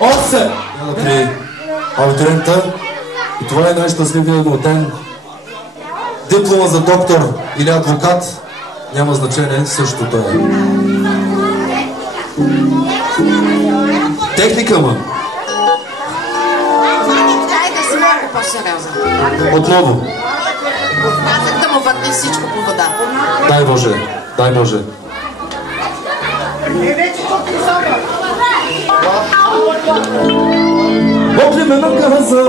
8! При абитуриента. И това е най-щастливият му ден. Диплома за доктор или адвокат. Няма значение, същото е. Техника, ма. Дай да си малко по-сериозен. Отново. Казах да му върне всичко по вода. Дай Боже, дай Боже. Бог ли ме наказа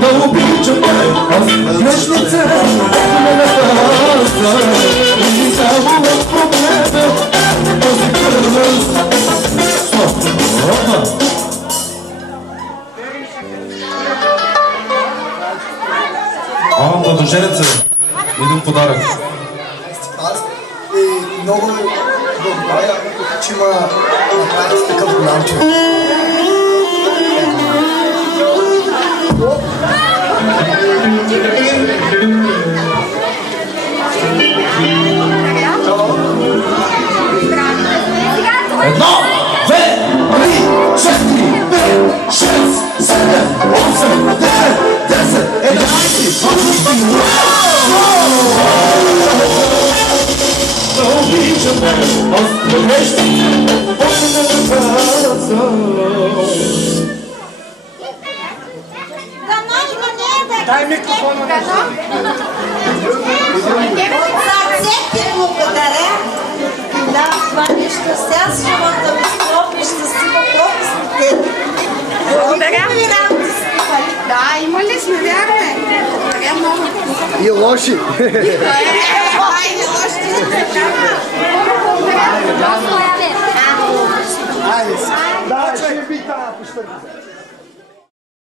да обичам те, аз грешница ме наказа и само в проблема този кръст. Младоженеца, един подарък. И много благодаря, че има направи такъв голям човек. Едно, две, три, четири, пет, шест, седем, осем, девет, десет, единайсет, да обичам те, аз грешни, Бог ме наказа. Дай микрофона на Сърцете благодаря. Да, това нещо сега с живота ми скромни, щастива, колко сте те. Благодаря. И работи снимали. Да, имали сме, вярно. Благодаря много. и лоши.